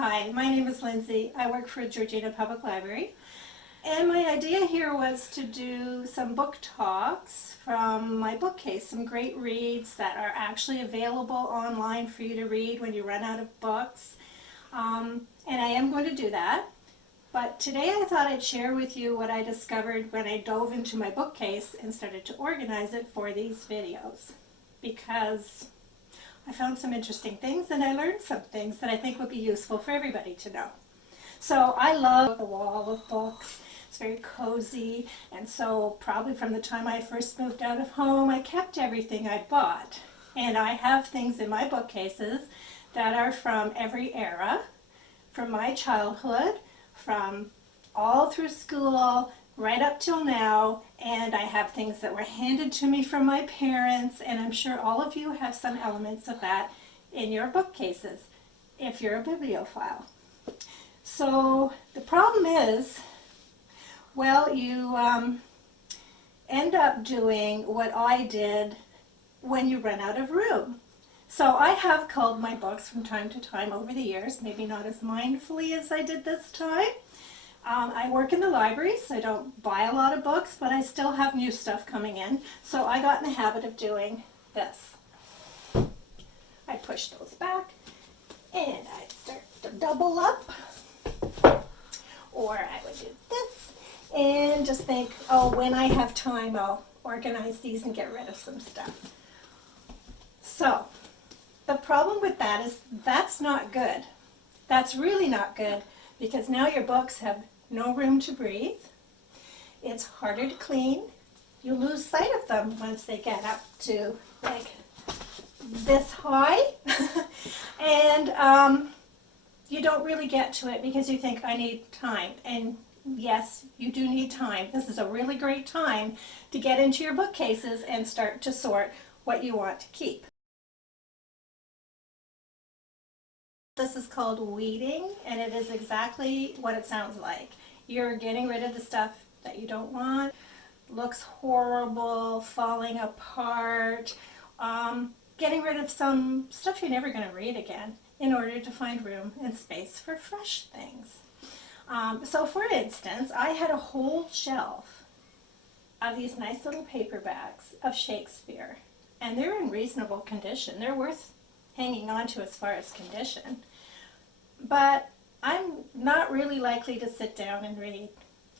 Hi, my name is Lindsay. I work for Georgina Public Library. And my idea here was to do some book talks from my bookcase, some great reads that are actually available online for you to read when you run out of books. And I am going to do that. But today I thought I'd share with you what I discovered when I dove into my bookcase and started to organize it for these videos. Because I found some interesting things and I learned some things that I think would be useful for everybody to know. So I love the wall of books. It's very cozy, and so probably from the time I first moved out of home, I kept everything I bought. And I have things in my bookcases that are from every era, from my childhood, from all through school, right up till now, and I have things that were handed to me from my parents, and I'm sure all of you have some elements of that in your bookcases, if you're a bibliophile. So the problem is, well, you end up doing what I did when you run out of room. So I have culled my books from time to time over the years, maybe not as mindfully as I did this time. I work in the library, so I don't buy a lot of books, but I still have new stuff coming in. So I got in the habit of doing this. I push those back, and I start to double up. Or I would do this, and just think, oh, when I have time, I'll organize these and get rid of some stuff. So the problem with that is that's not good. That's really not good, because now your books have no room to breathe. It's harder to clean. You lose sight of them once they get up to like this high. And you don't really get to it because you think, I need time. And yes, you do need time. This is a really great time to get into your bookcases and start to sort what you want to keep. This is called weeding, and it is exactly what it sounds like. You're getting rid of the stuff that you don't want, looks horrible, falling apart, getting rid of some stuff you're never going to read again in order to find room and space for fresh things. So for instance, I had a whole shelf of these nice little paperbacks of Shakespeare, and they're in reasonable condition. They're worth hanging on to as far as condition. But I'm not really likely to sit down and read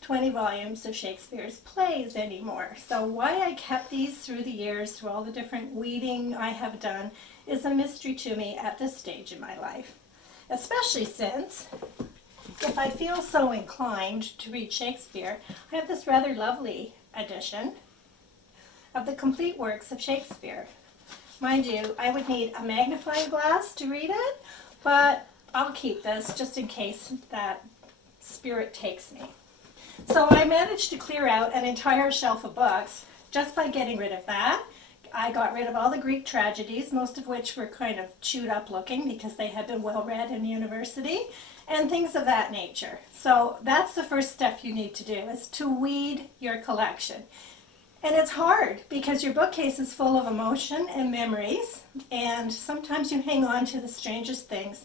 20 volumes of Shakespeare's plays anymore. So why I kept these through the years, through all the different weeding I have done, is a mystery to me at this stage in my life. Especially since, if I feel so inclined to read Shakespeare, I have this rather lovely edition of the complete works of Shakespeare. Mind you, I would need a magnifying glass to read it, but I'll keep this just in case that spirit takes me. So I managed to clear out an entire shelf of books just by getting rid of that. I got rid of all the Greek tragedies, most of which were kind of chewed up looking because they had been well read in university, and things of that nature. So that's the first step you need to do, is to weed your collection. And it's hard because your bookcase is full of emotion and memories, and sometimes you hang on to the strangest things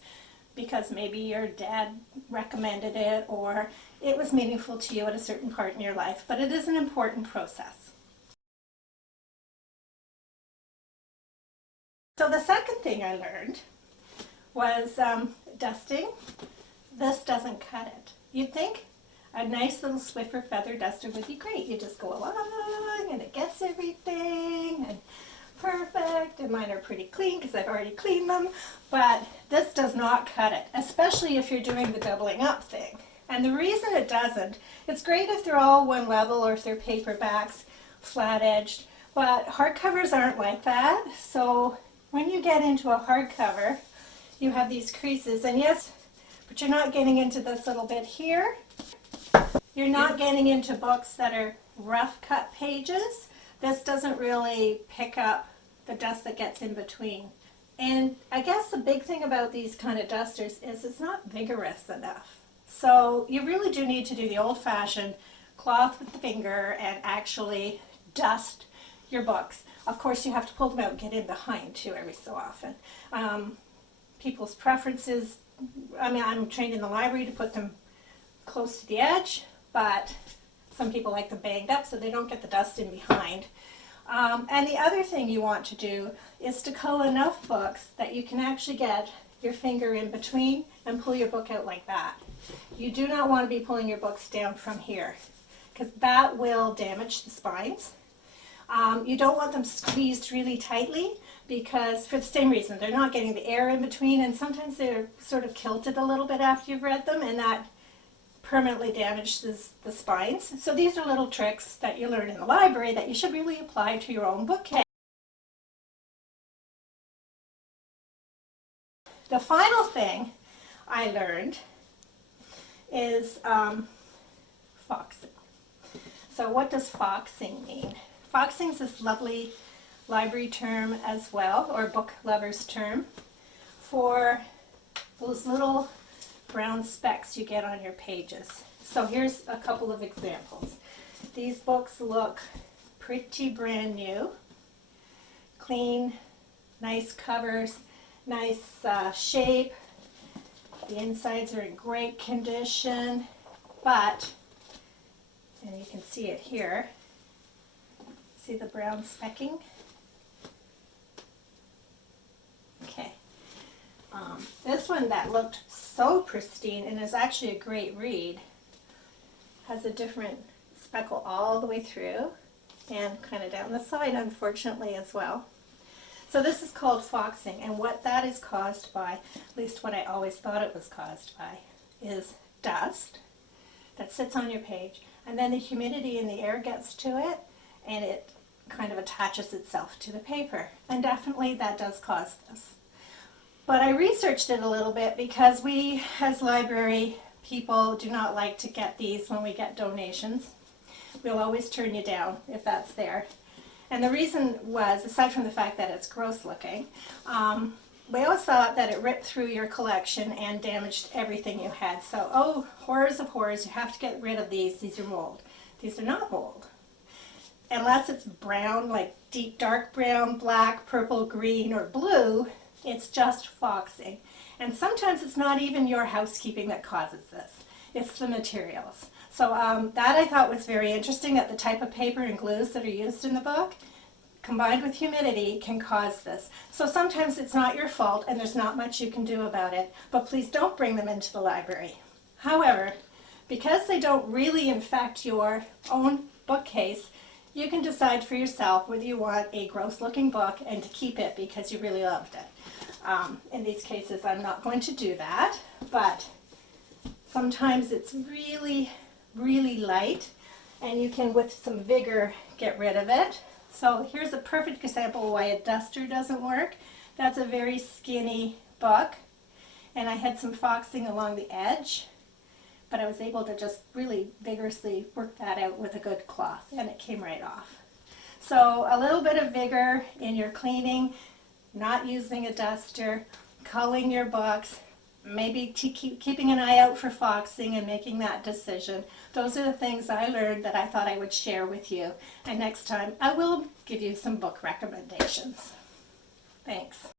because maybe your dad recommended it or it was meaningful to you at a certain part in your life, but it is an important process. So the second thing I learned was dusting. This doesn't cut it. You'd think a nice little Swiffer feather duster would be great. You just go along and it gets everything and perfect, and mine are pretty clean because I've already cleaned them, but this does not cut it, especially if you're doing the doubling up thing. And the reason it doesn't, it's great if they're all one level or if they're paperbacks, flat-edged, but hardcovers aren't like that. So when you get into a hardcover, you have these creases, and yes, but you're not getting into this little bit here. You're not getting into books that are rough cut pages. This doesn't really pick up the dust that gets in between. And I guess the big thing about these kind of dusters is it's not vigorous enough. So you really do need to do the old-fashioned cloth with the finger and actually dust your books. Of course, you have to pull them out and get in behind too every so often. people's preferences. I mean, I'm trained in the library to put them close to the edge, but some people like them banged up so they don't get the dust in behind. And the other thing you want to do is to cull enough books that you can actually get your finger in between and pull your book out like that. You do not want to be pulling your books down from here, because that will damage the spines. You don't want them squeezed really tightly, because for the same reason, they're not getting the air in between, and sometimes they're sort of kilted a little bit after you've read them, and that permanently damages the spines. So these are little tricks that you learn in the library that you should really apply to your own bookcase. The final thing I learned is foxing. So what does foxing mean? Foxing is this lovely library term as well, or book lovers term, for those little brown specks you get on your pages. So here's a couple of examples. These books look pretty brand new, clean, nice covers, nice shape. The insides are in great condition, but, and you can see it here, see the brown specking? Okay. This one that looked so pristine and is actually a great read has a different speckle all the way through and kind of down the side, unfortunately, as well. So this is called foxing, and what that is caused by, at least what I always thought it was caused by, is dust that sits on your page, and then the humidity in the air gets to it and it kind of attaches itself to the paper, and definitely that does cause this. But I researched it a little bit, because we as library people do not like to get these when we get donations. We'll always turn you down if that's there. And the reason was, aside from the fact that it's gross looking, we always thought that it ripped through your collection and damaged everything you had. So, oh, horrors of horrors, you have to get rid of these. These are mold. These are not mold. Unless it's brown, like deep dark brown, black, purple, green, or blue, it's just foxing. And sometimes it's not even your housekeeping that causes this. It's the materials. So that I thought was very interesting, that the type of paper and glues that are used in the book, combined with humidity, can cause this. So sometimes it's not your fault and there's not much you can do about it, but please don't bring them into the library. However, because they don't really infect your own bookcase, you can decide for yourself whether you want a gross looking book and to keep it because you really loved it. In these cases, I'm not going to do that, but sometimes it's really, really light, and you can, with some vigor, get rid of it. So here's a perfect example of why a duster doesn't work. That's a very skinny book, and I had some foxing along the edge, but I was able to just really vigorously work that out with a good cloth, and it came right off. So a little bit of vigor in your cleaning, not using a duster, culling your books, maybe keeping an eye out for foxing and making that decision. Those are the things I learned that I thought I would share with you. And next time I will give you some book recommendations. Thanks.